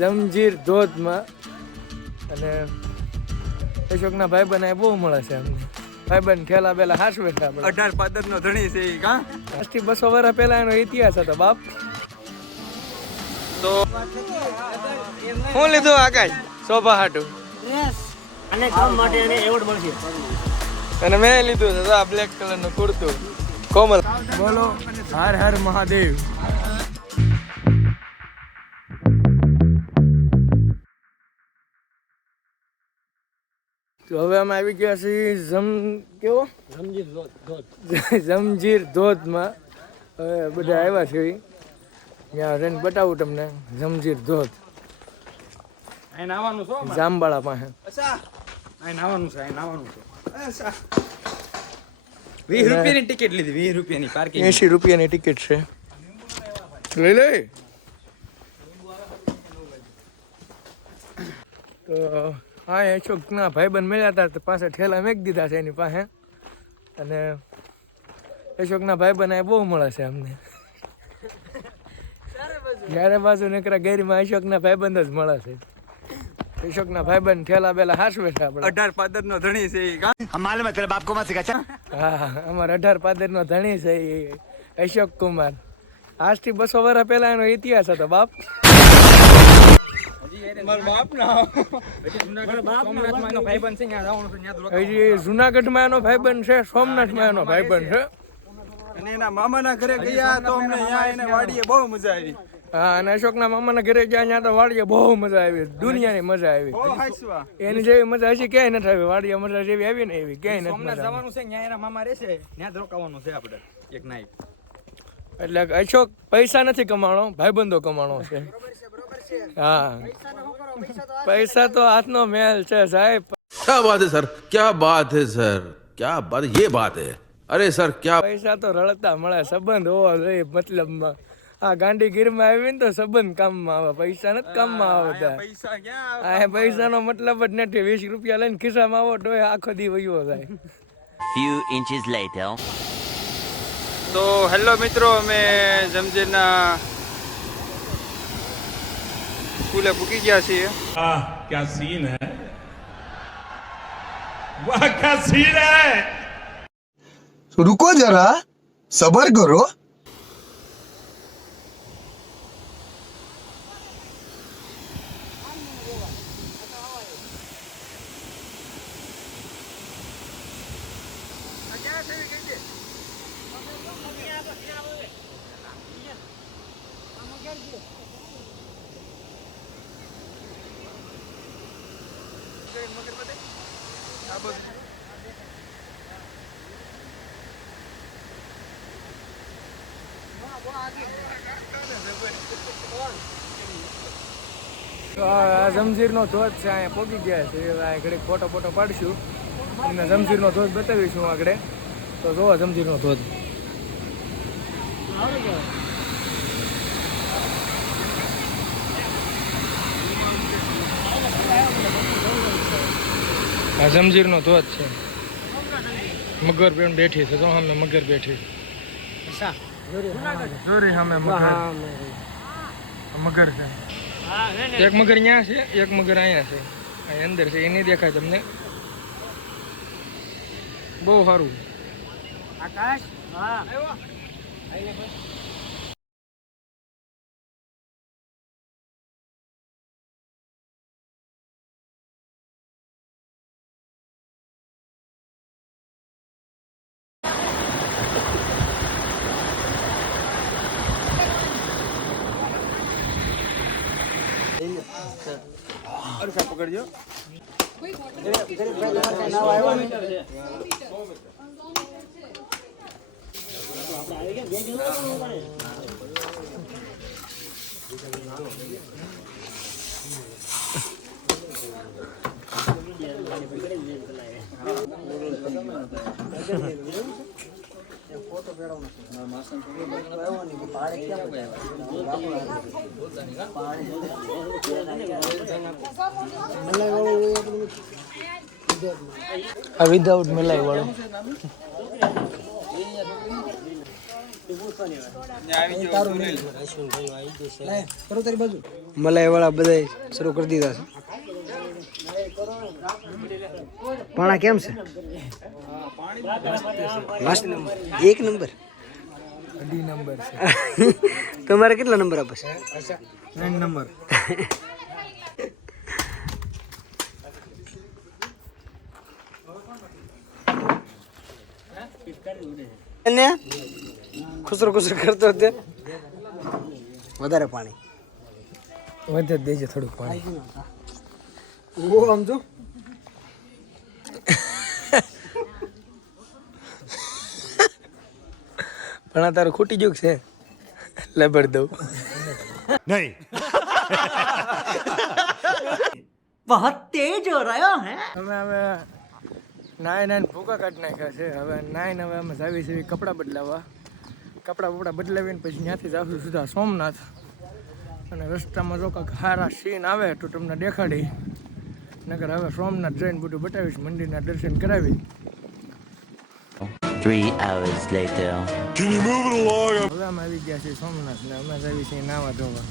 જમજીર ધોધમાં અને અશોકના ભાઈબંધ બહુ મળે છે અમને. ભાઈબંધ ઠેલા બેલા હાશ બેઠા 18 પાદરનો ધણી છે ઈ કા 200 વર્ષ પહેલા એનો ઇતિહાસ હતો બાપ. તો હું લીધું આકાશ શોભા હાટુ અને કામ માટે એને એવોર્ડ મળશે. અને મેં લીધું છે આ બ્લેક કલરનું કુર્તું કોમલ. બોલો હર હર મહાદેવ. તો હવે અમે આવી ગયા છીએ જમજીર ધોધમાં. હવે બધા આવ્યા છે ત્યાં રહીને બતાવું તમને જમજીર ધોધ અહીં નાવાનું છો જામબાળા પાસે. અહીં નાવાનું છે 20 રૂપિયાની ટિકિટ લીધી 20 રૂપિયાની પાર્કિંગ 80 રૂપિયાની ટિકિટ છે. લઈ લે. તો હા અશોકના ભાઈબંધ મળ્યા હતા તો પાસે ઠેલા મેક દીધા છે એની પાસે. અને અશોકના ભાઈબંધ બહુ મળે છે અમને. જ્યારે બાજુ નકરા ગેરીમાં અશોકના ભાઈબંધ જ મળે છે. અશોકના ભાઈબંધ ઠેલા બેલા હાશ બેઠા 18 પાદરનો ધણી છે ઈ કા માલુમ હે તેરા બાપ કો મત સિખા. હા અમારા 18 પાદરનો ધણી છે એ અશોક કુમાર. આજથી 200 વર્ષ પહેલા એનો ઇતિહાસ હતો બાપ. જુનાગઢમાં એનો ભાઈબંધ છે, સોમનાથમાં એનો ભાઈબંધ છે. અને એના મામાના ઘરે ગયા તો અમને અહીંયા એને વાડીએ બહુ મજા આવી. હા અને અશોકના મામાના ઘરે ગયા ત્યાં તો વાડીએ બહુ મજા આવી. દુનિયાની મજા આવી. એની જેવી મજા હજી ક્યાંય નથી આવી. વાડીએ મજા જેવી આવી ને એવી ક્યાંય નથી. સોમનાથ જવાનું છે ત્યાં એના મામા રહેશે ત્યાં જ રોકાવાનું છે આપણે એક નાઈટ. એટલે અશોક પૈસા નથી કમાણો, ભાઈબંધો કમાણો છે. હા પૈસા તો હાથનો મેલ છે સાહેબ. क्या बात है सर, क्या बात है सर, क्या बात, ये बात है. अरे सर क्या પૈસા તો રળતા મળે, સંબંધ હોવો જોઈએ. મતલબમાં આ ગાંધીગીરમાં આવી ને તો સંબંધ કામમાં આવે, પૈસા નથી કામમાં આવતા. પૈસા ક્યાં આ પૈસાનો મતલબ જ નથી. 20 રૂપિયા લઈને ખિસ્સામાં આવો તો આખો દી વયો જાય. Few inches later. તો હેલો મિત્રો, અમે જમજીરના સ્કૂલે પૂકી ગયા છીએ. क्या सीन है, वाह क्या सीन है. रुको जरा सबर करो. આ જમજીરનો ધોધ છે, અહીંયા પહોંચી ગયા છે. આ ઘડીક ફોટો પાડીશું તમને, જમજીરનો ધોધ બતાવીશું આગળ. તો જોવો જમજીરનો ધોધ. આ જમજીરનો ધોધ છે. મગર પણ બેઠી છે. જો સામે મગર બેઠી. જોરી સામે મગર છે. એક મગર અહીંયા છે, એક મગર અહીંયા છે. અહીં અંદર છે, એ નહીં દેખાય તમને. બહુ સારું. આકાશ હા પકડજો. આ વિધાઉટ મલાઈ વાળો. મલાઈ વાળા બધા શરૂ કરી દીધા છે. પાણા કેમ છે? મસ્ત. એક નંબર. અઢી નંબર છે. તમારે કેટલા નંબર આપે છે? 9 નંબર. અને ખુસરો કરતો હતો. વધારે પાણી વધે દેજે થોડુંક પાણી. ઓ આમ જો પણ આ તારું ખૂટી ગયું છે લેબડ દઉં. नहीं बहुत तेज हो रहा है હવે નાય ભૂકા કાઢી નાખ્યા છે. હવે હવે અમે જાવી છે કપડાં બદલાવવા. કપડાં બદલાવીને પછી ત્યાંથી જાશું સીધા સોમનાથ. અને રસ્તામાં જો કાંઈક સારા સીન આવે તો તમને દેખાડી. નકર હવે સોમનાથ જઈને બધું બતાવીશ, મંદિરના દર્શન કરાવી. 3 hours later. હવે અમે આવી ગયા છીએ સોમનાથ ને અમે જાવી છીએ નાવા ધોવા.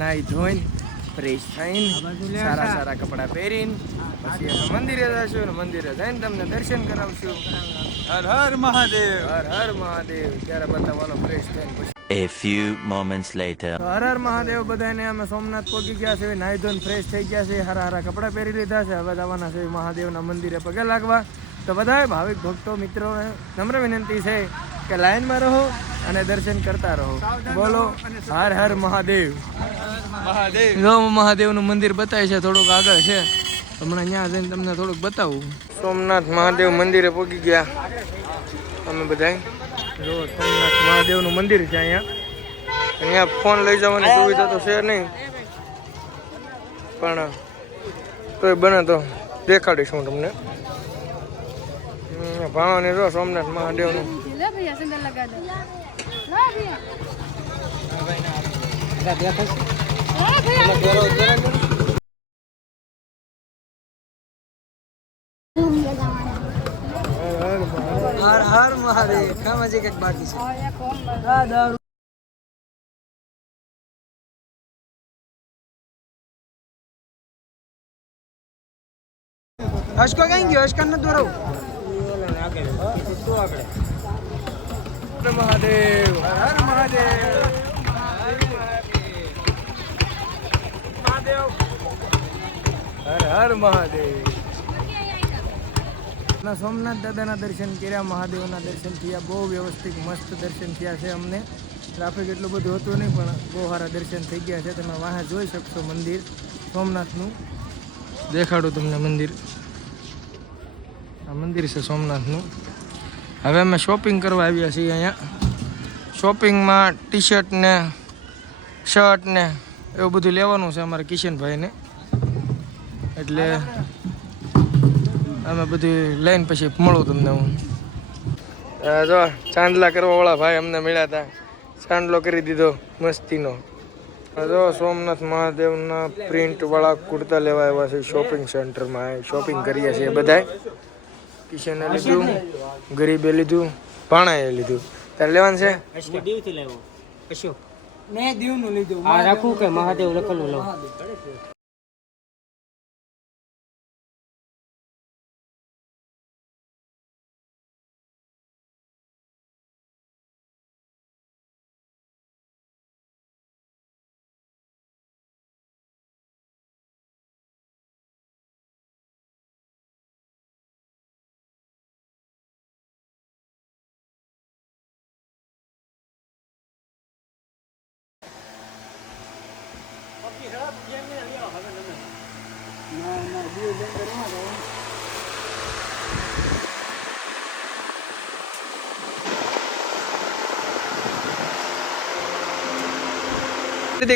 નાઈ ધોઈને ફ્રેશ થઈને સારા કપડાં પહેરીને પછી અમે મંદિરે જઈશું ને મંદિરે જઈને તમને દર્શન કરાવશું. હર હર મહાદેવ. હર હર મહાદેવ. ત્યારે બતાવવાનો ફ્રેશ થઈને પછી A few moments later. તો હર હર મહાદેવ બધાને અમે સોમનાથ પહોંચી ગયા છે. નાઈ ધોઈને ફ્રેશ થઈ ગયા છે. હારા કપડાં પહેરી લીધા છે. હવે જવાના છે મહાદેવના મંદિરે પગે લાગવા. તો બધાએ ભાવિક ભક્તો મિત્રોને નમ્ર વિનંતી છે કે લાઈનમાં રહો અને દર્શન કરતા રહો. બોલો હર હર મહાદેવ. જો મહાદેવનું મંદિર બતાવે છે, થોડુંક આગળ છે. હમણાં ત્યાં જઈને તમને થોડુંક બતાવું. સોમનાથ મહાદેવ મંદિરે પહોંચી ગયા અમે બધા. જો સોમનાથ મહાદેવનું મંદિર છે અહીંયા ફોન લઈ જવાની સુવિધા તો છે નહીં, પણ તોય બને તો દેખાડીશ હું તમને. ભાણોને જો સોમનાથ મહાદેવનું. હર હર મહાદેવ. કામ હજી કંઈક બાકી છે. અશકો કઈ ગયો? અશકન ન દોરો. મહાદેવ. હર હર મહાદેવ. હર હર મહાદેવ. સોમનાથ દાદાના દર્શન કર્યા, મહાદેવના દર્શન થયા. બહુ વ્યવસ્થિત મસ્ત દર્શન થયા છે અમને. ટ્રાફિક એટલું બધું હતું નહીં, પણ બહુ સારા દર્શન થઈ ગયા છે. તમે વાહ જોઈ શકશો મંદિર સોમનાથનું. દેખાડું તમને મંદિર. આ મંદિર છે સોમનાથનું. હવે અમે શોપિંગ કરવા આવ્યા છીએ અહીંયા. શોપિંગમાં ટી શર્ટ ને શર્ટ ને એવું બધું લેવાનું છે અમારા કિશનભાઈને. એટલે અમે બધું લઈને પછી મળું તમને હું. જો ચાંદલા કરવાવાળા ભાઈ અમને મળ્યા હતા. ચાંદલો કરી દીધો મસ્તીનો. જો સોમનાથ મહાદેવના પ્રિન્ટવાળા કુર્તા લેવા આવ્યા છે શોપિંગ સેન્ટરમાં. શોપિંગ કરીએ છીએ બધાય. કિશને લીધું, ગરીબે લીધું, ભાણાએ લીધું. તારે લેવાનું છે? દીવથી લાવ્યો કશો મેં દીવનું લીધું. આ રાખું કે મહાદેવ લખેલું લો.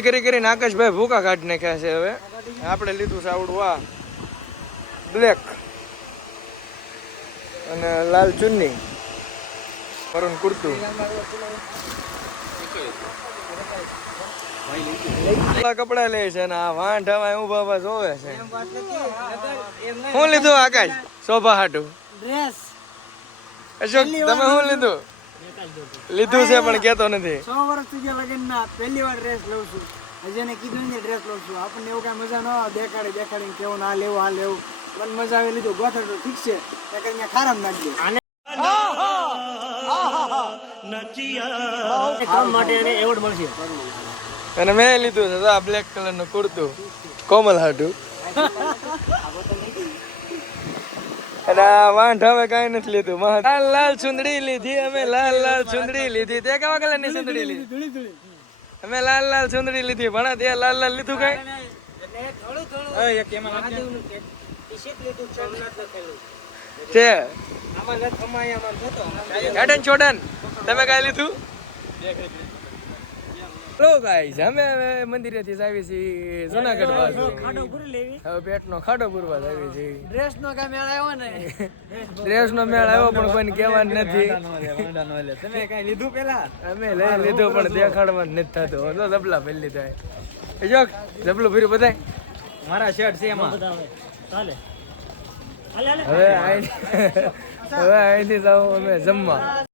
કરી કરીને આકાશભાઈ ભૂકા કાઢી નાખ્યા છે. હવે આપણે લીધું છે આવડું આ બ્લેક અને લાલ ચુન્ની, મરૂન કુર્તું. કપડા લે છે ને આ વાંઢામાં ઉભા ઉભા જોવે છે. શું લીધું આકાશ? શોભા હાટું. ડ્રેસ. અશોક તમે શું લીધું? લીધું છે પણ કેતો નથી. 100 વર્ષ સુધી લગનના પહેલી વાર ડ્રેસ લઉં છું. હજી એને કીધું ને ડ્રેસ લઉં છું. આપણને એવું કાંઈ મજા ન આવે દેખાડીને કેવું આ લેવું આ લેવું. મને મજા આવે લીધું ગોથડ તો ઠીક છે એ કરીને ખારામ નાખી દે. કામ માટે એને એવોર્ડ મળશે. અને મેં લીધું છે આ બ્લેક કલર નું કુર્તું કોમલ હાટુ. અને આ વાંઢ હવે કાંઈ નથી લીધું. લાલ લાલ ચુંદડી લીધી અમે, લાલ લાલ ચુંદડી લીધી. તે કેવા કલર ની ચુંદડી લીધી? અમે લાલ લાલ ચુંદડી લીધી. ભણા તે લાલ લાલ લીધું કઈ? છે ગાર્ડન ચોડન તમે કઈ લીધું? હેલો ગાઈસ, અમે હવે મંદિરેથી આવી છીએ જુનાગઢ બાજુ. હવે પેટનો ખાડો પૂરવા આવી છીએ. ડ્રેસનો કાંઈ મેળ આવ્યો ને? ડ્રેસનો મેળ આવ્યો પણ કોઈને કહેવાનું નથી. તમે કાંઈ લીધું પેલા? અમે લઈ લીધું પણ દેખાડમાં જ નથી થતું. તો જબલા પહેરી લીધા. એ જો જબલું ફર્યું બધાય. મારા શર્ટ છે એમાં. હવે અહીંથી જાઉં અમે જમવા.